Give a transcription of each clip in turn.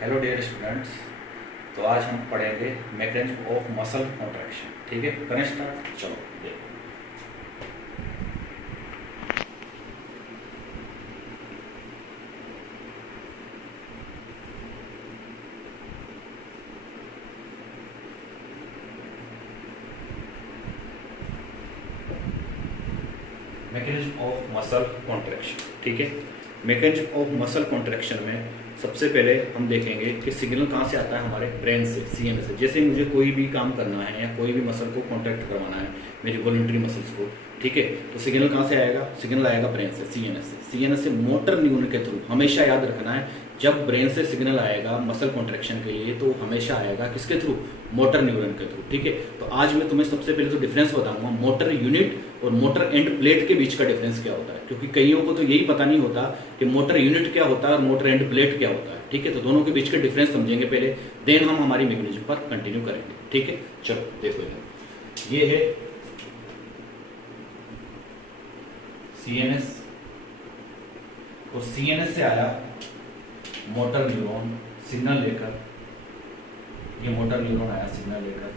Hello dear students. तो आज हम पढ़ेंगे मैकेनिज्म ऑफ मसल कॉन्ट्रैक्शन। ठीक है, करें स्टार्ट। चलो देखो, मैकेनिज्म ऑफ मसल कॉन्ट्रैक्शन। ठीक है, मैकेनिज्म ऑफ मसल कॉन्ट्रैक्शन में सबसे पहले हम देखेंगे कि सिग्नल कहाँ से आता है, हमारे ब्रेन से, सीएनएस से। जैसे मुझे कोई भी काम करना है या कोई भी मसल को कॉन्ट्रैक्ट करवाना है, मेरी वॉलंटरी मसल्स को, ठीक है, तो सिग्नल कहाँ से आएगा? सिग्नल आएगा ब्रेन से, सीएनएस से। सीएनएस से मोटर न्यूरॉन के थ्रू। हमेशा याद रखना है, जब ब्रेन से सिग्नल आएगा मसल कॉन्ट्रैक्शन के लिए तो हमेशा आएगा किसके थ्रू? मोटर न्यूरॉन के थ्रू। ठीक है, तो आज मैं तुम्हें सबसे पहले तो डिफरेंस बताऊंगा मोटर यूनिट और मोटर एंड प्लेट के बीच का डिफरेंस क्या होता है, क्योंकि कईयों को तो यही पता नहीं होता कि मोटर यूनिट क्या होता है और मोटर एंड प्लेट क्या होता है। ठीक है, तो दोनों के बीच के डिफरेंस समझेंगे पहले, देन हम हमारी मैकेनिज्म पर कंटिन्यू करेंगे। ठीक है, चलो देखो इधर, ये है सीएनएस और सीएनएस से आया मोटर न्यूरॉन सिग्नल लेकर। ये मोटर न्यूरॉन आया सिग्नल लेकर।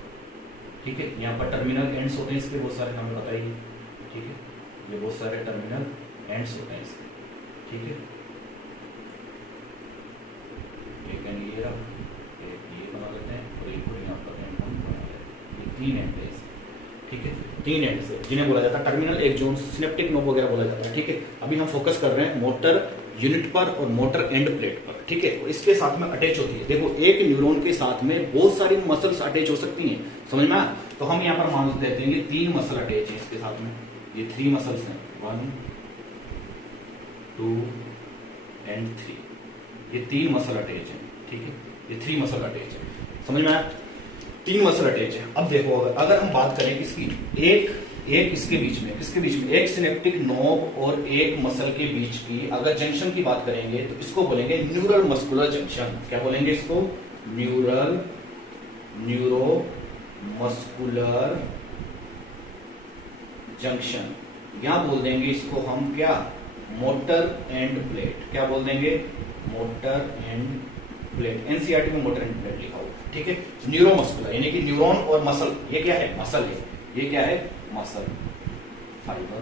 ठीक है, यहाँ पर टर्मिनल एंड्स होते हैं इसके, बहुत सारे हमें बताइए। ठीक है, ये बहुत सारे टर्मिनल एंड्स होते हैं इसके। ठीक है, एक एंड ये रहा, एक ये बना लेते हैं और एक और यहाँ पर एंड हम बना लेते हैं। ये तीन एंड है इसके। ठीक है, तीन एंड से जिन्हें बोला जाता है टर्मिनल एक जोन, सिनेप्टिक नोब वगैरह बोला जाता है। ठीक है, अभी हम फोकस कर रहे हैं मोटर यूनिट पर और मोटर एंड प्लेट पर। ठीक है, इसके साथ में अटैच होती है। देखो, एक न्यूरॉन के साथ में बहुत सारी मसल्स अटैच हो सकती हैं, समझ में आया? तो हम यहाँ पर मान लेते हैं कि 3 मसल अटैच है इसके साथ में। ये 3 मसल्स हैं, 1 2 एंड 3। ये 3 मसल अटैच है। ठीक है, ये 3 मसल अटैच है, समझ में आया? 3 मसल अटैच है। अब देखो, अगर हम बात करें इसकी, एक इसके बीच में, किसके बीच में? एक सिनेप्टिक नोब और एक मसल के बीच की अगर जंक्शन की बात करेंगे तो इसको बोलेंगे न्यूरल मस्कुलर जंक्शन। क्या बोलेंगे इसको? Neuro muscular junction. यहां बोल देंगे इसको हम क्या? Motor end plate. क्या बोल देंगे? Motor end plate. एनसीईआरटी में मोटर एंड प्लेट लिखा हुआ। ठीक है, न्यूरोमस्कुलर यानी कि न्यूरॉन और मसल, ये क्या है? मसल है। ये क्या है? Muscle fibre.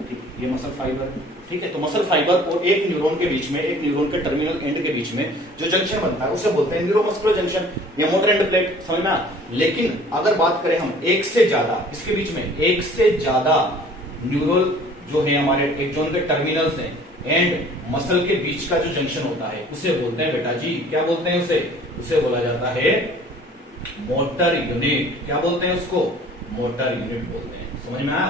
ठीक, ये मसल फाइबर। ठीक है, तो मसल फाइबर और एक न्यूरॉन के बीच में, एक न्यूरॉन के टर्मिनल एंड के बीच में जो जंक्शन बनता है उसे बोलते हैं न्यूरोमस्कुलर जंक्शन या मोटर एंड प्लेट, समझ में आ? लेकिन अगर बात करें हम एक से ज्यादा, इसके बीच में एक से ज्यादा न्यूरल जो है हमारे एक जोन के टर्मिनल्स हैं एंड मसल के बीच का जो जंक्शन होता है उसे बोलते हैं बेटा जी, क्या बोलते हैं उसे? उसे बोला जाता है मोटर यूनिट। क्या बोलते हैं उसको? मोटर यूनिट बोलते हैं, समझ में आया?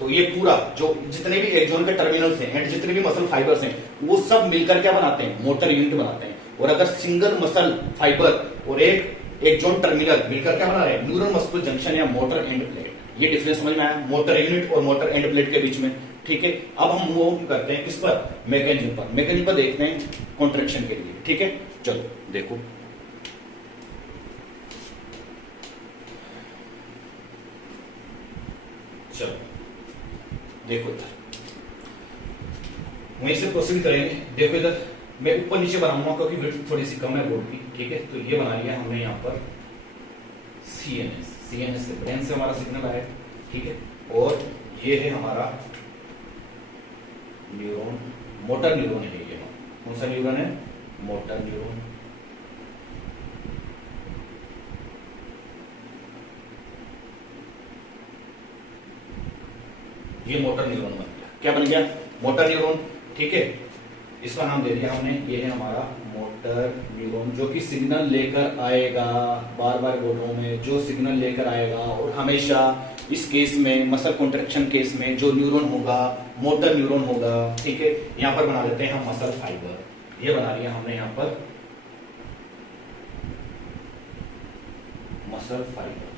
तो ये पूरा जो जितने भी एक जोन के टर्मिनल्स हैं एंड जितने भी मसल फाइबर्स हैं वो सब मिलकर क्या बनाते हैं? मोटर यूनिट बनाते हैं। और अगर सिंगल मसल फाइबर और एक जोन टर्मिनल मिलकर क्या बना रहे हैं? न्यूरल मस्कुलर जंक्शन या मोटर एंड प्लेट। ये डिफरेंस समझ में आया मोटर यूनिट और मोटर एंड प्लेट के बीच में। ठीक है, अब हम मूव करते हैं किस पर? मैकेनिज्म पर। मैकेनिज्म पर देखते हैं कॉन्ट्रैक्शन के लिए। ठीक है, चलो देखो, चलो देखो इधर, वहीं से प्रोसीड करेंगे। देखो इधर मैं ऊपर नीचे बनाऊंगा क्योंकि विड्थ थोड़ी सी कम है बोर्ड की। ठीक है, तो ये बना लिया हमने यहाँ पर सीएनएस। सीएनएस से ब्रेन से हमारा सिग्नल आया। ठीक है, और ये है हमारा न्यूरॉन, मोटर न्यूरॉन है ये। कौन सा न्यूरॉन है? Motor neuron. ये मोटर न्यूरॉन बन गया। क्या बन गया? Motor neuron. ठीक है, इसका नाम दे दिया हमने, ये है हमारा मोटर न्यूरॉन, जो कि सिग्नल लेकर आएगा, बार बार बोल रहा हूं मैं, जो सिग्नल लेकर आएगा। और हमेशा इस केस में, मसल कॉन्ट्रैक्शन केस में, जो न्यूरॉन होगा मोटर न्यूरॉन होगा। ठीक है, यहां पर बना लेते हैं हम मसल फाइबर। ये बना लिया हमने यहां पर मसल फाइबर।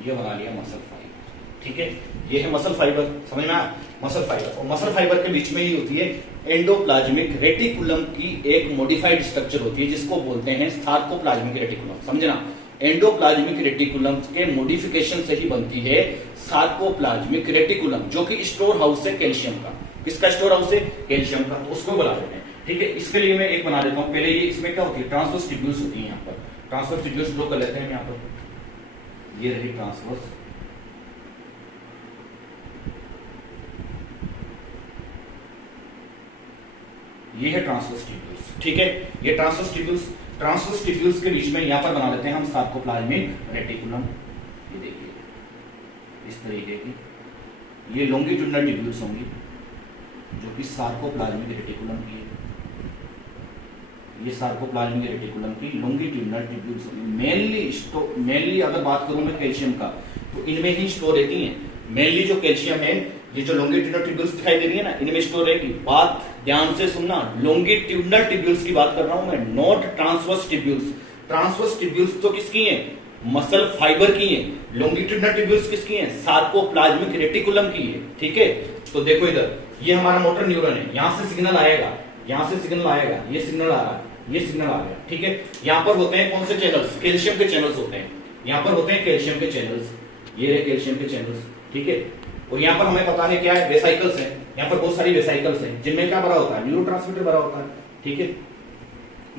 ये बना लिया मसल फाइबर। ठीक है, ये है मसल फाइबर, समझ में आया? Muscle fibre. और मसल फाइबर के बीच में ही होती है एंडोप्लाज्मिक रेटिकुलम की एक मॉडिफाइड स्ट्रक्चर होती है जिसको बोलते हैं सार्कोप्लाज्मिक रेटिकुलम। समझना, एंडोप्लाज्मिक रेटिकुलम के मॉडिफिकेशन से ही बनती है सार्कोप्लाज्मिक रेटिकुलम, जो कि स्टोर हाउस है कैल्शियम का। किसका स्टोर हाउस है? कैल्शियम का। तो उसको बुला देते हैं, ठीक है। इसके लिए मैं एक बना देता हूं पहले। ये इसमें क्या होती है? ट्रांसवर्स ट्यूब्यूल्स होती है। यहाँ पर ट्रांसवर्स ट्यूब्यूल्स ड्रॉ कर लेते हैं। यहाँ पर ये रही ट्रांसवर्स, ये है ट्रांसवर्स ट्यूब्यूल्स, ठीक है। ये ट्रांसवर्स ट्यूब्यूल्स के बीच में यहां पर बना लेते हैं हम सार्कोप्लाज्मिक रेटिकुलम। ये देखिए इस तरीके की ये लॉन्गिट्यूडिनल ट्यूब्यूल्स होंगी जो कि सार्कोप्लाज्मिक रेटिकुलम की है। ये सार्कोप्लाज्मिक रेटिकुलम की लॉन्गिट्यूडिनल ट्यूब्यूल्स होंगी। मेनली अगर बात करूं मैं कैल्शियम का, तो इनमें ही स्टोर रहती हैं। मेनली जो कैल्शियम है, ये जो लॉन्गिट्यूडिनल ट्यूब्यूल्स दिखाई दे रही है ना, इनमें स्टोर रहेगी। बात ध्यान से सुनना, लॉन्गिट्यूडिनल ट्यूब्यूल्स की बात कर रहा हूं मैं, not transverse tubules. Transverse tubules तो किसकी हैं? मसल फाइबर की हैं। लॉन्गिट्यूडिनल ट्यूब्यूल्स किसकी हैं? सार्कोप्लाज्मिक रेटिकुलम की है, ठीक है। तो देखो इधर, ये हमारा मोटर न्यूरॉन है। यहां से सिग्नल आएगा, यहां से सिग्नल आएगा, ये सिग्नल आ रहा है, ये सिग्नल आ गया, ठीक है। यहां पर होते हैं कौन से चैनल्स? कैल्शियम के चैनल्स होते हैं। यहां पर होते हैं कैल्शियम के चैनल्स, ये रहे कैल्शियम के चैनल्स, ठीक है। और यहाँ पर हमें पता है क्या है? वेसाइकल्स हैं। यहाँ पर बहुत सारी वेसाइकल्स हैं जिनमें क्या भरा होता है? न्यूरोट्रांसमीटर भरा होता है, ठीक है।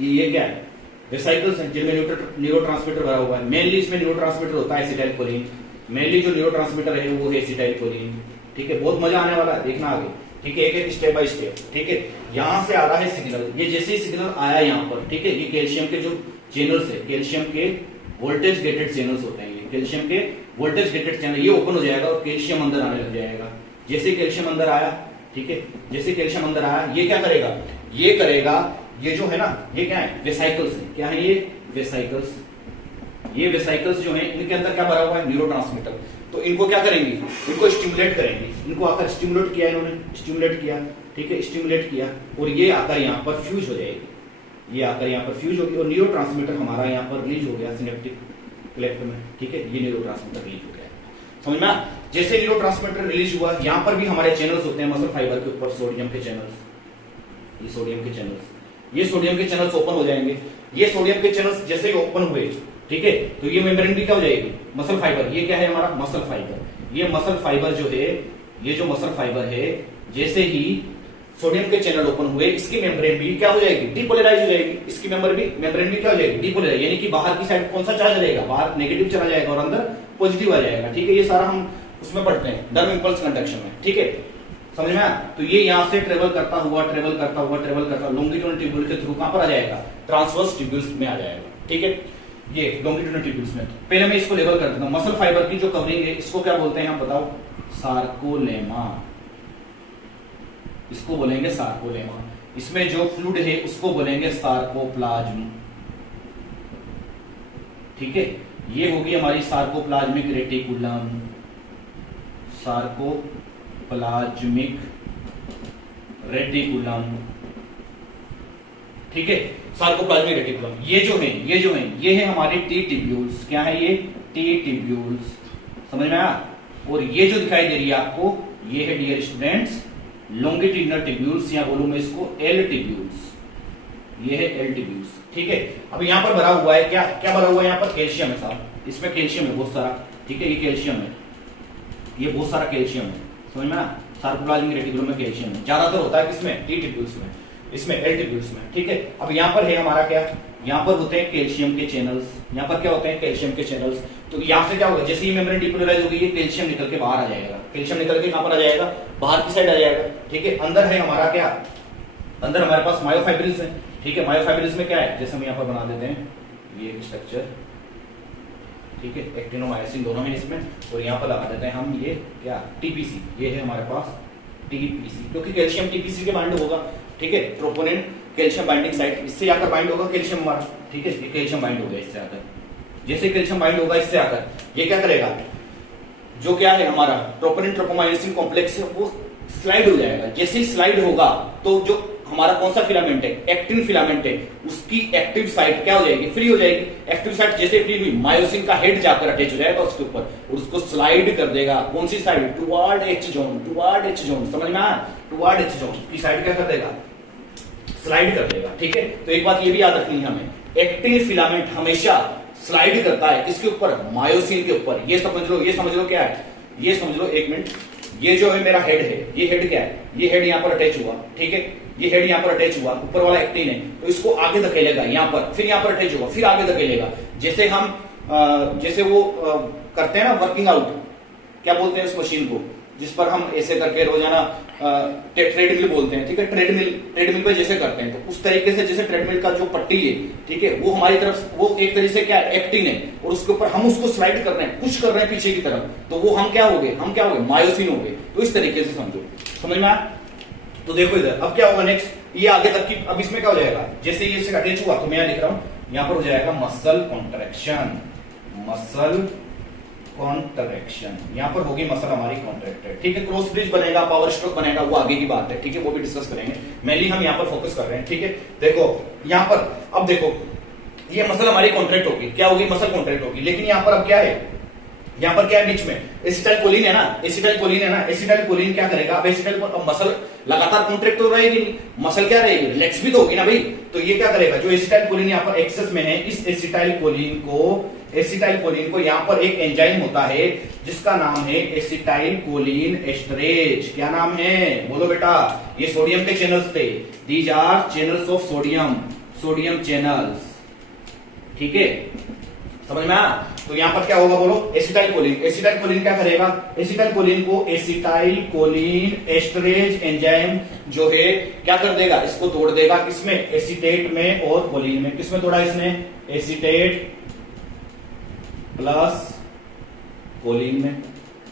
ये क्या है? वेसाइकल्स हैं जिनमें न्यूरोट्रांसमीटर भरा हुआ है। मेनली इसमें न्यूरोट्रांसमीटर होता है एसिटाइलकोलिन। मेनली जो न्यूरोट्रांसमीटर है वो है एसिटाइलकोलिन, ठीक है। बहुत मजा आने वाला है, देखना आगे, ठीक है। एक एक स्टेप बाय स्टेप, ठीक है। यहां से आ रहा है सिग्नल। ये जैसे ही सिग्नल आया यहाँ पर, ठीक है, ये कैल्शियम के जो चैनल्स है, कैल्शियम के वोल्टेज गेटेड चैनल्स होते हैं। ये कैल्शियम के वोल्टेज गेटेड चैनल, ये ओपन हो जाएगा और कैल्शियम अंदर आने लग जाएगा। जैसे कैल्शियम अंदर आया, ठीक है, जैसे कैल्शियम अंदर आया, ये क्या करेगा? ये करेगा, ये जो है ना, ये क्या है? वेसाइकल्स है। क्या है ये? वेसाइकल्स। ये वेसाइकल्स जो है, इनके अंदर क्या भरा हुआ है? न्यूरोट्रांसमीटर। तो इनको क्या करेंगे? इनको स्टिमुलेट करेंगे। इनको आकर स्टिमुलेट किया इन्होंने, स्टिमुलेट किया, ठीक है, स्टिमुलेट किया, और ये आकर यहाँ पर फ्यूज हो जाएगी। ये आकर यहाँ पर फ्यूज होगी और न्यूरोट्रांसमीटर हमारा यहाँ पर रिलीज हो गया सिनेप्टिक क्लेफ्ट में, ठीक है। ये न्यूरोट्रांसमीटर रिलीज हो गया, समझ में? जैसे न्यूरोट्रांसमीटर रिलीज हुआ, यहाँ पर भी हमारे चैनल्स होते हैं मसल फाइबर के ऊपर, सोडियम के चैनल्स, ये सोडियम के चैनल्स, ये सोडियम के चैनल्स ओपन हो जाएंगे। ये सोडियम के चैनल्स जैसे ही ओपन हुए, ठीक है, तो ये मेम्ब्रेन भी क्या हो जाएगी? Muscle fibre. ये क्या है हमारा? Muscle fibre. ये मसल फाइबर जो है, ये जो मसल फाइबर है, जैसे ही सोडियम के चैनल ओपन हुए, इसकी मेम्ब्रेन भी क्या हो जाएगी? डिपोलराइज हो जाएगी। इसकी मेम्ब्रेन भी क्या हो जाएगी? डिपोलराइज, यानी कि बाहर की साइड कौन सा चार्ज रहेगा? बाहर नेगेटिव चला जाएगा और अंदर पॉजिटिव आ जाएगा, ठीक है। ये सारा हम उसमें पढ़ते हैं नर्व इंपल्स कंडक्शन में, ठीक है, समझ में आया? तो ये यहां से ट्रेवल करता हुआ लॉन्गिट्यूडिनल ट्यूब्यूल के थ्रू कहां पर आ जाएगा? ट्रांसवर्स ट्यूब्यूल्स में आ जाएगा, ठीक है। ये लॉन्गिट्यूडिनल ट्यूब्यूल्स में, पहले मैं इसको लेवल कर देता हूं। मसल फाइबर की जो कवरिंग है, इसको क्या बोलते हैं हम बताओ? सार्कोलेमा। इसको बोलेंगे सार्कोलेमा। इसमें जो फ्लूइड है उसको बोलेंगे सार्कोप्लाज्म, ठीक है। ये होगी हमारी सार्कोप्लाज्मिक रेटिकुलम, सार्कोप्लाज्मिक रेटिकुलम, ठीक है, सार्कोप्लाज्मिक रेटिकुलम। ये जो है ये है हमारे टी ट्यूब्यूल्स। क्या है ये? टी ट्यूब्यूल्स, समझ में आया? और ये जो दिखाई दे रही है आपको, ये है डियर स्टूडेंट्स लॉन्गिट्यूडिनल ट्यूब्यूल्स, या बोलूं मैं इसको एल ट्यूब्यूल्स। ये है एल ट्यूब्यूल्स, ठीक है। अब यहां पर भरा हुआ है क्या? क्या भरा हुआ है? यहाँ पर कैल्शियम है साहब, इसमें कैल्शियम है बहुत सारा, ठीक है। ये कैल्शियम है, ये बहुत सारा कैल्शियम है, समझ में ना? सार्कोप्लाज्मिक रेटिकुलम में कैल्शियम है, ज्यादातर होता है किसमें? टी ट्यूब्यूल्स में, इसमें एल ट्यूब्यूल्स में, ठीक है। अब यहाँ पर है हमारा क्या? यहाँ पर होते हैं कैल्शियम के चैनल्स। यहाँ पर क्या होते हैं? कैल्शियम के चैनल्स। तो यहाँ से क्या होगा? जैसे ही मेम्ब्रेन डिपोलराइज होगी, ये कैल्शियम निकल के बाहर आ जाएगा। कैल्शियम निकल के कहां पर आ जाएगा? बाहर की साइड आ जाएगा, ठीक है। अंदर है हमारा क्या? अंदर हमारे पास मायोफाइब्रिल्स है, ठीक है। मायोफाइब्रिल्स में क्या है? जैसे हम यहाँ पर बना देते हैं ये एक स्ट्रक्चर, ठीक है, एक्टिनोमायोसिन दोनों है इसमें, और यहाँ पर लगा देते हैं हम ये क्या? टीपीसी। ये है हमारे पास टीपीसी, क्योंकि कैल्शियम टीपीसी के बाइंड होगा, ठीक है। ट्रोपोनिन कैल्शियम बाइंडिंग साइट, इससे आकर बाइंड होगा कैल्शियम हमारा, ठीक है। ये कैल्शियम बाइंड हो गया इससे आकर। जैसे कैल्शियम बाइंड होगा इससे आकर, ये क्या करेगा? जो क्या है हमारा ट्रोपोनिन ट्रोपोमायोसिन कॉम्प्लेक्स है, वो स्लाइड हो जाएगा। जैसे ही स्लाइड होगा, तो जो हमारा कौन सा फिलामेंट है? एक्टिन फिलामेंट है, उसकी एक्टिव साइट क्या हो जाएगी? फ्री हो जाएगी। एक्टिव साइट जैसे फ्री हुई, मायोसिन का हेड जाकर अटैच हो जाएगा उसके ऊपर और उसको स्लाइड कर देगा। कौन सी side? Toward H zone, toward H zone, समझ में आया? टुवर्ड एच जोन की साइड क्या कर देगा? स्लाइड कर देगा, ठीक है। तो एक बात ये भी याद रखनी है हमें, एक्टिन फिलामेंट हमेशा स्लाइड करता है किसके ऊपर, मायोसिन के ऊपर। ये समझ लो क्या है, ये समझ लो, एक मिनट, ये जो है मेरा हेड है, ये हेड क्या है, ये हेड यहां पर अटैच हुआ, ठीक है, ये हेड यहां पर अटैच हुआ, ऊपर वाला एक्टिन है, तो इसको आगे धकेलेगा यहां पर, फिर यहां पर अटैच होगा, फिर आगे धकेलेगा। जैसे हम जैसे वो करते हैं ना वर्किंग आउट, क्या बोलते हैं उस मशीन को जिस पर हम ऐसे करके रोजाना ट्रेडमिल बोलते हैं, ठीक है, ट्रेडमिल पे जैसे करते हैं, तो उस तरीके से जैसे ट्रेडमिल का जो पट्टी है, ठीक है, वो हमारी तरफ, वो एक तरीके से क्या एक्टिन है, और उसके ऊपर हम उसको स्लाइड कर रहे हैं, पुश कर रहे हैं पीछे की तरफ, तो वो हम क्या हो गए, मायोसिन हो गए। तो इस तरीके से समझो, समझ में आया? तो देखो इधर अब क्या होगा नेक्स्ट, ये आगे तक की, अब इसमें क्या हो जाएगा, जैसे ये इससे अटैच हुआ, तो मैं यहां लिख रहा हूं, यहां पर हो जाएगा मसल कॉन्ट्रैक्शन, मसल कॉन्ट्रैक्शन, यहां पर होगी मसल हमारी कॉन्ट्रैक्टेड, ठीक है। क्रॉस ब्रिज बनेगा, पावर स्ट्रोक बनेगा, वो आगे की बात है, ठीक है, वो भी डिस्कस करेंगे, मेनली हम यहां पर फोकस कर रहे हैं, ठीक है। देखो यहां पर, अब देखो ये मसल हमारी कॉन्ट्रैक्ट होगी, क्या होगी, मसल कॉन्ट्रैक्ट होगी, लेकिन यहां पर अब क्या है, यहां पर क्या है बीच में, एसिटाइलकोलिन है ना, एसिटाइलकोलिन है ना, एसिटाइलकोलिन क्या करेगा, अब अब मसल लगातार कॉन्ट्रैक्ट तो रहेगी नहीं, मसल क्या रहेगी, रिलैक्स भी तो होगी ना भाई, तो ये क्या करेगा, जो एसिटाइलकोलिन यहां पर एक्सेस में है, इस एसिटाइलकोलिन को यहां पर एक एंजाइम होता है जिसका नाम है एसिटाइलकोलिन एस्टरेज। क्या नाम है, बोलो बेटा, ये सोडियम के चैनल्स थे, these are channels of sodium channels, ठीक है, समझ में आया? तो यहां पर क्या होगा बोलो, एसिटाइलकोलिन क्या करेगा, एसिटाइलकोलिन को एसिटाइलकोलिन एस्टरेज एंजाइम जो है क्या कर देगा, इसको तोड़ देगा, किसमें, एसीटेट में और कोलिन में। किसमें तोड़ा इसने, एसीटेट प्लस कोलिन में,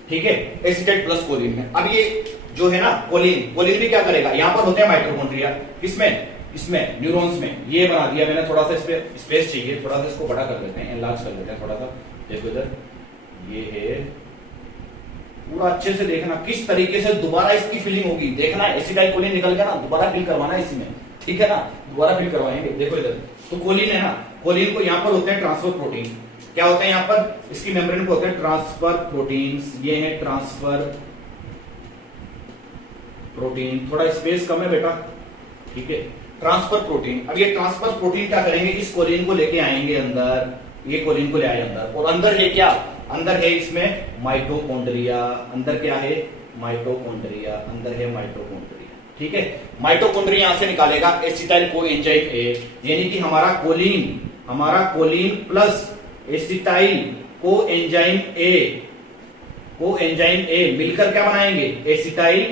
ठीक है, एसीटेट प्लस कोलिन में। अब ये जो है ना कोलिन भी क्या करेगा, यहां पर होते हैं माइटोकॉन्ड्रिया, किसमें, इसमें न्यूरॉन्स में, ये बना दिया मैंने, थोड़ा सा इस पे स्पेस चाहिए, थोड़ा सा इसको बड़ा कर लेते हैं, एनलार्ज कर लेते हैं थोड़ा सा। देखो इधर ये है, पूरा अच्छे से देखना किस तरीके से दोबारा इसकी फिलिंग होगी, देखना एसिटाइलकोलिन निकल गया ना, दोबारा फिल करवाना है इसमें, ठीक है ना, दोबारा फिल करवाएंगे। देखो इधर तो कोलिन है ना, कोलिन को यहां पर होते हैं ट्रांसफर प्रोटीन, क्या होते हैं यहां पर, इसकी मेम्ब्रेन को होते हैं ट्रांसफर प्रोटीन्स, ये है ट्रांसफर प्रोटीन, थोड़ा स्पेस कम है बेटा, ठीक है, ट्रांसफर प्रोटीन। अब ये ट्रांसफर प्रोटीन क्या करेंगे, इस कोलिन को लेके आएंगे अंदर, ये कोलिन को ले आए अंदर, और अंदर है क्या, अंदर है इसमें माइटोकॉन्ड्रिया, अंदर क्या है, माइटोकॉन्ड्रिया, अंदर है माइटोकॉन्ड्रिया, ठीक है। माइटोकॉन्ड्रिया यहां से निकालेगा एसिटाइल को एंजाइम ए, यानी कि हमारा choline plus acetyl coenzyme A मिलकर क्या बनाएंगे, एसिटाइल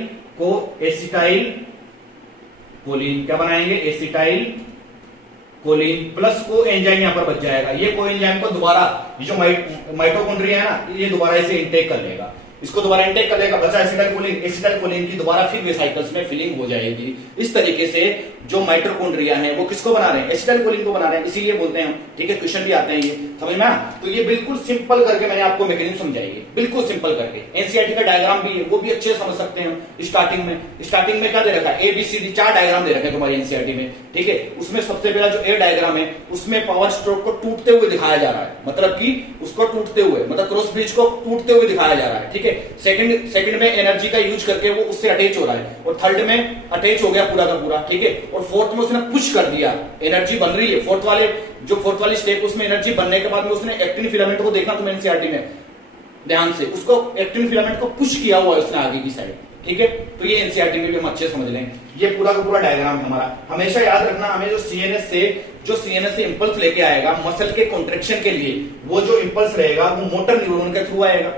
कोलिन, क्या बनाएंगे, acetylcholine plus coenzyme यहां पर बच जाएगा। ये को एंजाइम को दोबारा, ये जो माइटोकॉन्ड्रिया है ना, ये दोबारा इसे इंटेक कर लेगा, इसको दोबारा इंटेक कर लेगा, बचा एसिटाइलकोलिन की दोबारा फिर वेसाइकल्स में फिलिंग हो जाएगी। इस तरीके से जो माइटोकॉन्ड्रिया है वो किसको बना रहे हैं, एसिटाइलकोलिन को बना रहे हैं, इसीलिए बोलते हैं हम, ठीक है, क्वेश्चन भी आते हैं ये, समझ में आया? तो ये बिल्कुल सिंपल करके मैंने आपको मैकेनिज्म समझाई है, बिल्कुल सिंपल करके। एनसीईआरटी का डायग्राम भी है, वो भी अच्छे से समझ सकते हैं हम। स्टार्टिंग में क्या दे रखा है, ABCD 4 डायग्राम दे रखे हैं तुम्हारी एनसीईआरटी में, ठीक है। उसमें सबसे पहला जो ए डायग्राम है, उसमें पावर स्ट्रोक को टूटते हुए दिखाया जा रहा है, मतलब कि उसको टूटते हुए, मतलब क्रॉस ब्रिज को टूटते हुए दिखाया जा रहा है, ठीक है। सेकंड में एनर्जी का यूज करके वो उससे अटैच हो रहा है, और थर्ड में अटैच हो गया पूरा का पूरा, ठीक है। और फोर्थ में उसने पुश कर दिया, एनर्जी बन रही है, फोर्थ वाली स्टेप, उसमें एनर्जी बनने के बाद में उसने एक्टिन फिलामेंट को देखा तुम एनसीईआरटी में ध्यान से, उसको एक्टिन फिलामेंट को पुश किया हुआ है उसने आगे की साइड, ठीक है। तो ये एनसीईआरटी में भी हम अच्छे समझ लेंगे, ये पूरा का पूरा डायग्राम है हमारा। हमेशा याद रखना, हमें जो सीएनएस से इंपल्स लेके आएगा मसल के कॉन्ट्रेक्शन के लिए, वो जो इंपल्स रहेगा वो मोटर न्यूरॉन के थ्रू आएगा,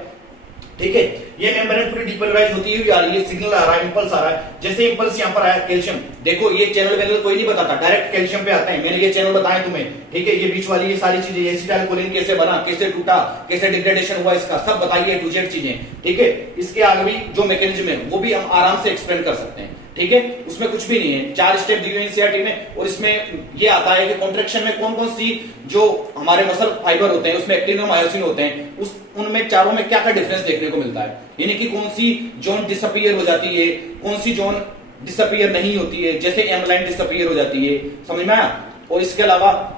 ठीक है। ये मेम्ब्रेन पूरी डिपोलराइज होती हुई आ रही है, सिग्नल आ रहा है, इंपल्स आ रहा है। जैसे इंपल्स यहाँ पर आया कैल्शियम, देखो ये चैनल कोई नहीं बताता, डायरेक्ट कैल्शियम पे आता है, मैंने ये चैनल बताया तुम्हें, ठीक है। ये बीच वाली ये सारी चीजें, एसिटाइलकोलिन कैसे बना, कैसे टूटा, कैसे डिग्रेडेशन हुआ, इसका सब बताइए, टू जेड चीजें, ठीक है। इसके आगे भी जो मैकेनिज्म है वो भी हम आराम से एक्सप्लेन कर सकते हैं, ठीक है। उसमें कुछ भी नहीं है, 4 स्टेप दी हुई एनसीईआरटी में, और इसमें ये आता है कि कॉन्ट्रैक्शन में कौन कौन सी जो हमारे मसल फाइबर होते हैं उसमें एक्टिन और मायोसिन होते हैं, उनमें चारों में क्या क्या डिफरेंस देखने को मिलता है, यानी कि कौन सी जोन डिसअपीयर हो जाती है, कौन सी जोन डिसअपीयर नहीं होती है, जैसे एमलाइन डिसअपीयर हो जाती है, समझ में आया। और इसके अलावा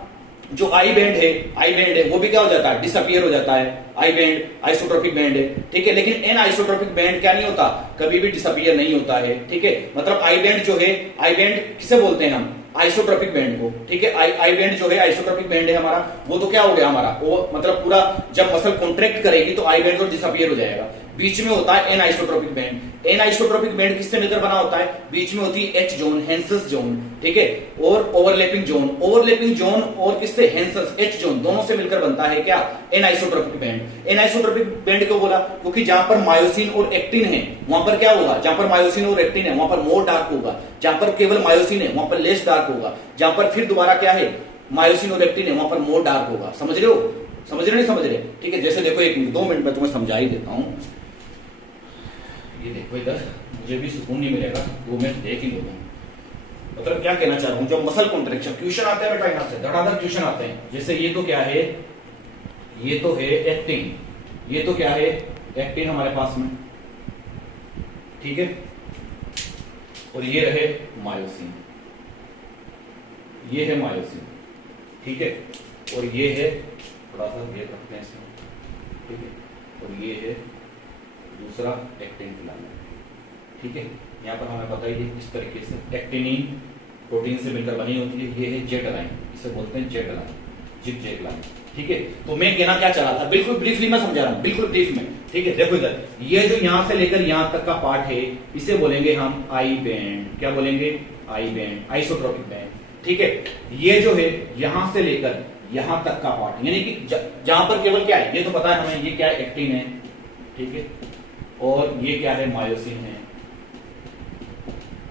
जो आई बैंड है वो भी क्या हो जाता है, डिसअपीयर हो जाता है। आई बैंड आइसोट्रोपिक बैंड है, ठीक है, लेकिन एन आइसोट्रोपिक बैंड क्या नहीं होता, कभी भी डिसअपीयर नहीं होता है, ठीक है। मतलब आई बैंड जो है, आई बैंड किसे बोलते हैं हम, आइसोट्रोपिक बैंड को, ठीक है। आई बैंड जो है आइसोट्रोपिक बैंड है हमारा, वो तो क्या हो गया हमारा, वो मतलब पूरा जब मसल कॉन्ट्रैक्ट करेगी तो आई बैंड तो डिसअपीयर हो जाएगा। बीच में होता है anisotropic band. Anisotropic band किससे मिलकर बना होता है, बीच में होती है एच जोन, हेंसस जोन, ठीक है, और ओवरलैपिंग जोन। ओवरलैपिंग जोन और किससे, हेंसस, एच जोन, दोनों से मिलकर बनता है क्या, anisotropic band. Anisotropic band क्यों बोला, क्योंकि जहां पर मायोसिन और एक्टिन है वहां पर क्या होगा, जहां पर मायोसिन और एक्टिन है वहां पर मोर डार्क होगा, जहां पर केवल मायोसिन है वहां पर लेस डार्क होगा, जहां पर फिर दोबारा क्या है, मायोसिन और एक्टिन है वहां पर मोर डार्क होगा। समझ रहे हो, समझ रहे नहीं समझ रहे, ठीक है। जैसे देखो 1-2 मिनट में तुम्हें समझा ही देता हूं। ये देखो इधर, मुझे भी सुकून नहीं मिलेगा, 2 मिनट देख ही लो। मतलब क्या कहना चाह रहा हूं, जब मसल कॉन्ट्रैक्शन, क्वेश्चन आते हैं बेटा यहां से धड़ाधड़ क्वेश्चन आते हैं। जैसे ये तो क्या है, ये तो है एक्टिन, ये तो क्या है, एक्टिन हमारे पास में, ठीक है, और ये रहे मायोसिन, ये है मायोसिन, ठीक है, और ये है थोड़ा सा ये रखते हैं इसमें, ठीक है, और ये है दूसरा एक्टिन फिलामेंट, ठीक है। यहाँ पर हमें पता ही है इस तरीके से एक्टिनिन प्रोटीन से मिलकर बनी होती है। ये है जेट लाइन, इसे बोलते हैं जेट लाइन, जिग लाइन, ठीक है। तो मैं कहना क्या चाह रहा था, बिल्कुल ब्रीफली मैं समझा रहा हूं, बिल्कुल ब्रीफ में, ठीक है। देखो इधर, ये जो यहां से लेकर यहां तक का पार्ट है इसे बोलेंगे हम आई बैंड। क्या बोलेंगे, आई बैंड, आइसोट्रोपिक बैंड, ठीक है। ये जो है यहां से लेकर यहां तक का पार्ट, यानी कि जहां पर केवल क्या है, ये तो पता है हमें, ये क्या है, एक्टिन है, ठीक है, और ये क्या है, मायोसिन है,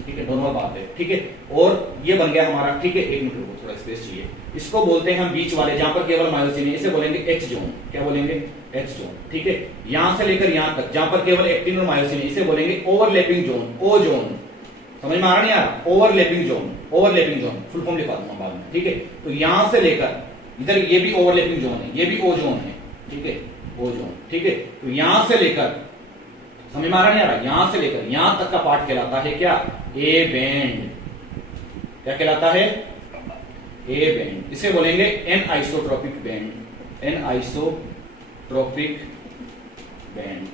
ठीक है, नॉर्मल बात है, ठीक है। और ये बन गया हमारा, ठीक है, 1 मिनट रुको, थोड़ा स्पेस चाहिए। इसको बोलते हैं हम बीच वाले, जहां पर केवल मायोसिन है, इसे बोलेंगे एच जोन। क्या बोलेंगे, एच जोन, ठीक है। यहां से लेकर यहां तक जहां पर केवल एक्टिन और मायोसिन है, इसे बोलेंगे ओवरलैपिंग जोन, ओ जोन। समझ में आ रहा नहीं आ रहा, overlapping zone, overlapping zone full form लिखा दूंगा बाद में, ठीक है। तो यहां से लेकर इधर ये भी ओवरलैपिंग जोन है, ये भी ओ जोन है, ठीक है, ओ जोन, ठीक है। तो यहां से लेकर, समझ में आ रहा नहीं आ रहा, यहां से लेकर यहां तक का पार्ट कहलाता है क्या, ए बैंड। क्या कहलाता है, ए बैंड। इसे बोलेंगे anisotropic band, anisotropic band.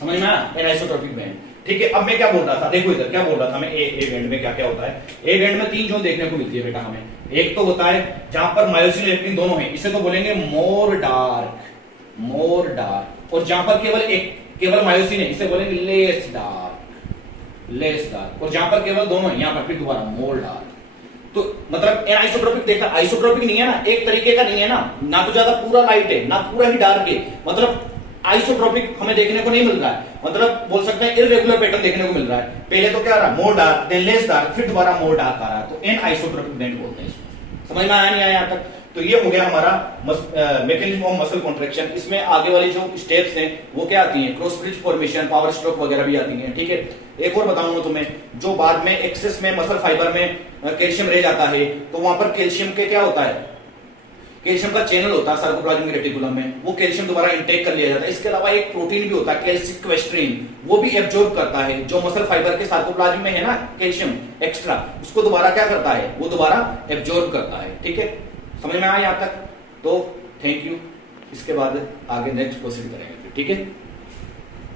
समझ में आया, एन आइसोट्रोपिक बैंड, ठीक है। अब मैं क्या बोल रहा था, देखो इधर क्या बोल रहा था मैं, ए बैंड में क्या क्या होता है। ए बैंड में 3 जोन देखने को मिलती है बेटा हमें। एक तो होता है जहां पर मायोसिन और एक्टिन दोनों हैं, इसे तो बोलेंगे मोर डार्क, मोर डार्क। और जहां पर केवल मायोसिन है, इसे बोलेंगे लेस डार्क, लेस डार्क। और जहां पर केवल दोनों है, यहां पर फिर दोबारा मोर डार्क। तो मतलब आइसोट्रोपिक देखा, आइसोट्रोपिक नहीं है ना, एक तरीके का नहीं है ना तो ज्यादा पूरा लाइट है ना पूरा ही डार्क है। मतलब आइसोट्रोपिक हमें देखने को नहीं मिल रहा है, मतलब बोल सकते हैं इररेगुलर पैटर्न देखने को मिल रहा है। पहले तो क्या आ रहा है, more dark, than less dark, फिर दोबारा मोर डार्क आ रहा है। तो एन आइसोट्रोपिक बैंड बोलते हैं इसको। समझ में आया नहीं आया यहां तक। तो ये हो गया हमारा मैकेनिज्म ऑफ मसल कॉन्ट्रैक्शन। इसमें आगे वाली जो स्टेप्स हैं वो क्या आती हैं, cross bridge formation, power stroke वगैरह भी आती हैं, ठीक है। एक और बताऊंगा तुम्हें, जो बाद में एक्सेस में मसल फाइबर में कैल्शियम रह जाता है, तो वहां पर कैल्शियम के क्या होता है, कैल्शियम का चैनल होता है सार्कोप्लाज्मिक रेटिकुलम में, वो कैल्शियम दोबारा इंटेक कर लिया जाता है। इसके अलावा एक प्रोटीन भी होता है कैल्सिक्वेस्ट्रिन, वो भी एब्जॉर्ब करता है जो मसल फाइबर के सार्कोप्लाज्म में है ना कैल्शियम एक्स्ट्रा, उसको दोबारा क्या करता है, वो दोबारा एब्जॉर्ब करता है, ठीक है। समझ में आया यहां तक, तो थैंक यू। इसके बाद आगे नेक्स्ट प्रोसीड करेंगे, ठीक है।